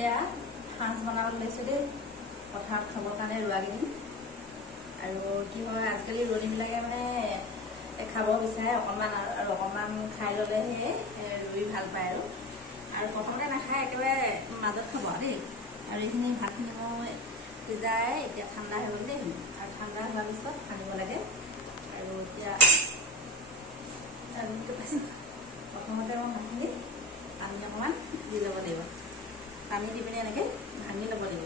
এয়া সাঁজ বনাবলৈ লৈছোঁ দেই পথাৰত খাবৰ কাৰণে ৰোৱাকেইদিন। আৰু কি হয় আজিকালি ৰোৱনীবিলাকে মানে খাব বিচাৰে অকণমান আৰু অকণমান খাই ল'লেহে ৰুই ভাল পায় আৰু প্ৰথমতে নাখায় একেবাৰে মাজত খাব দেই। আৰু এইখিনি ভাতখিনি মই সিজাই এতিয়া ঠাণ্ডা হৈ গ'ল দেই আৰু ঠাণ্ডা হোৱাৰ পিছত সানিব লাগে। আৰু এতিয়া প্ৰথমতে মই ভাতখিনি পানী অকণমান দি ল'ব লাগিব। পানী দি পিনে এনেকৈ ভাঙি ল'ব লাগিব,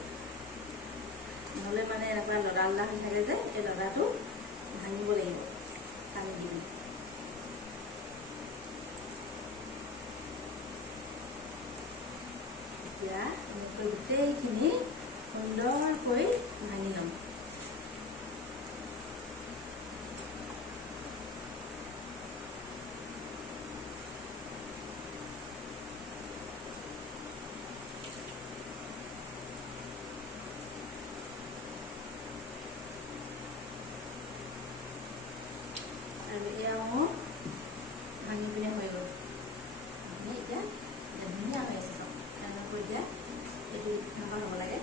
নহ'লে মানে এনেকুৱা লদা লদা হৈ থাকে যে এই লদাটো ভাঙিব লাগিব পানী দি পিনে। এতিয়া এনেকৈ গোটেইখিনি সুন্দৰকৈ ভাঙি ল'ম। আৰু এয়া মোৰ ভাঙি পিনে হৈ গ'ল। এতিয়া ধুনীয়া হৈ আছে চব। এনেকৈ এতিয়া এইটো এনেকুৱা হ'ব লাগে।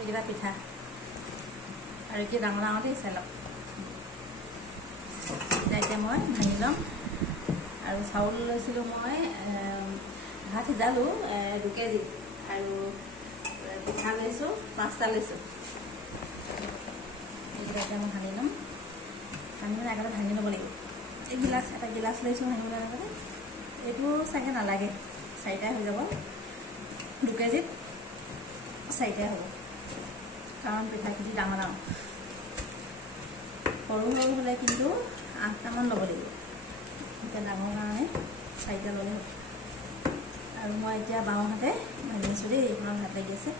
এইকেইটা পিঠা আৰু এতিয়া ডাঙৰ ডাঙৰতে চাই লওক। এতিয়া মই ভাঙি ল'ম। আৰু চাউল লৈছিলোঁ মই ভাত সিজালোঁ 2 কেজি আৰু পিঠা লৈছোঁ 5টা লৈছোঁ। এইকেইটা এতিয়া মই ভাঙি ল'ম। ভাঙি মানে আগতে ভাঙি ল'ব লাগিব। এই এটা গিলাচ লৈছোঁ ভাঙিবলৈ আগতে। এইটো চাগে নালাগে, 4টাই হৈ যাব। 2 কেজিত 4টাই হ'ব, কাৰণ পিঠাখিনি ডাঙৰ ডাঙৰ। সৰু সৰু হ'লে কিন্তু 8টামান ল'ব লাগিব। এতিয়া ডাঙৰ কাৰণে 4টা ল'লে হ'ব। আৰু মই এতিয়া বাওঁ হাতে ভাঙি আছোঁ দেই, ইমান হাত লাগি আছে।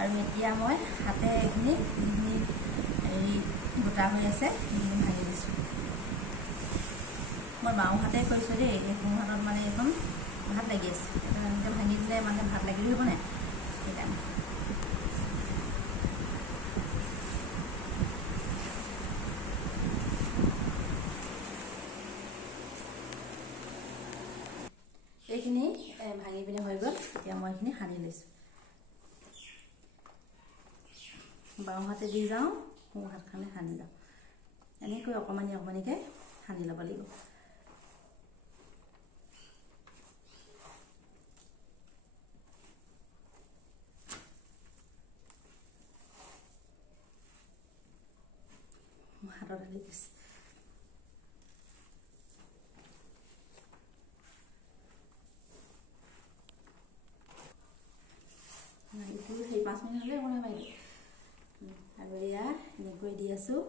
আৰু এতিয়া মই হাতে এইখিনি হেৰি গোটা হৈ আছে সেইখিনি ভাঙি দিছোঁ। মই বাওঁ হাতে কৰিছোঁ দেই, সোঁ হাতত মানে এইখন ভাত লাগি আছে। এনেকৈ ভাঙি দিলে মানে ভাত লাগি দিব নাই, সেইকাৰণে। এইখিনি ভাঙি পিনে হৈ গ'ল। এতিয়া মই এইখিনি সানি লৈছোঁ। বাওঁ হাতে দি যাওঁ, সোঁ হাতখনে সানি যাওঁ। এনেকৈ অকণমানি অকণমানিকৈ সানি ল'ব লাগিব। হাতত ঢালি গৈছে। সেই 5 মিনিট হ'লে বনাই পাই। আৰু এয়া এনেকৈ দি আছোঁ।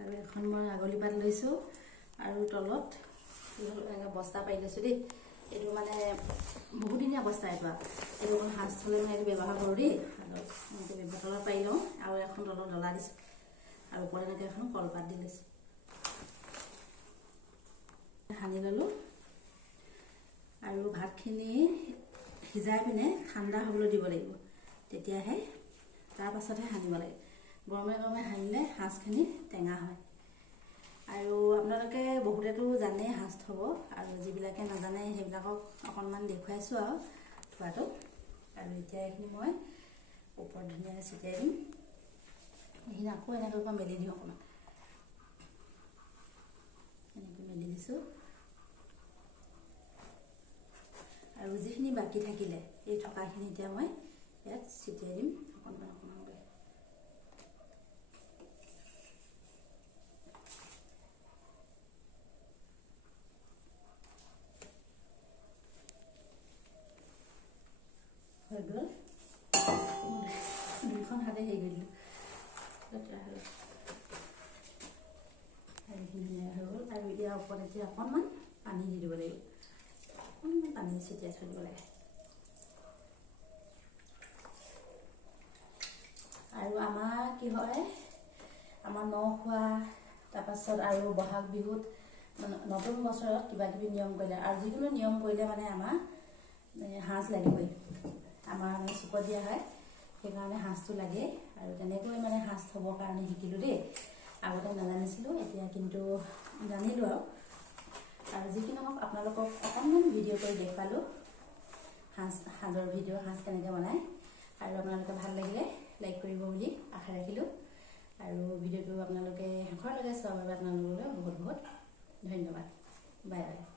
আৰু এখন মই আগলি পাত লৈছোঁ আৰু তলত এনেকৈ বস্তা পাৰি লৈছোঁ দেই। এইটো মানে বহুদিনীয়া বস্তা। এইটো অকণ সাজ থ'লে মানে এইটো ব্যৱহাৰ কৰোঁ দেই। এনেকৈ তলত পাৰি লওঁ আৰু এখন তলত ডলা দিছোঁ আৰু ওপৰত এনেকৈ এখন কলপাত দি লৈছোঁ। সানি ল'লোঁ আৰু ভাতখিনি সিজাই পিনে ঠাণ্ডা হ'বলৈ দিব লাগিব, তেতিয়াহে তাৰ পাছতহে সানিব লাগে। গৰমে গৰমে সানিলে সাজখিনি টেঙা হয়। আৰু আপোনালোকে বহুতেতো জানেই সাজ থ'ব, আৰু যিবিলাকে নাজানে সেইবিলাকক অকণমান দেখুৱাইছোঁ আৰু থোৱাটো। আৰু এতিয়া এইখিনি মই ওপৰত ধুনীয়াকৈ ছটিয়াই দিম। এইখিনি আকৌ এনেকৈ মেলি দিওঁ অকণমান। এনেকৈ মেলি দিছোঁ। আৰু যিখিনি বাকী থাকিলে এই থকাখিনি এতিয়া মই ইয়াত ছটিয়াই দিম অকণমান অকণমানকৈ। হৈ গ'ল। 2খন হাতে হেৰি কৰি দিলোঁ। ধুনীয়া হৈ গ'ল। আৰু এতিয়া ওপৰত এতিয়া অকণমান পানী দি দিব লাগিব। অকণমান পানী ছটিয়াই থৈ দিব লাগে। কি হয় আমাৰ ন খোৱা তাৰপাছত আৰু বহাগ বিহুত নতুন বছৰত কিবা কিবি নিয়ম কৰিলে আৰু যিকোনো নিয়ম কৰিলে মানে আমাৰ সাঁজ লাগিবই আমাৰ মানে চুপত দিয়া হয় সেইকাৰণে সাঁজটো লাগে আৰু তেনেকৈ মানে সাঁজ থ'বৰ কাৰণে শিকিলোঁ দেই আগতে নাজানিছিলোঁ এতিয়া কিন্তু জানিলোঁ আৰু যি কি নহওক আপোনালোকক অকণমান ভিডিঅ' কৰি দেখুৱালোঁ সাঁজৰ ভিডিঅ' সাঁজ কেনেকৈ বনায় আৰু আপোনালোকে ভাল লাগিলে লাইক কৰিব বুলি আশা ৰাখিলোঁ আৰু ভিডিঅ'টো আপোনালোকে শেষৰলৈকে চোৱাৰ বাবে আপোনালোকলৈ বহুত বহুত ধন্যবাদ বাই বাই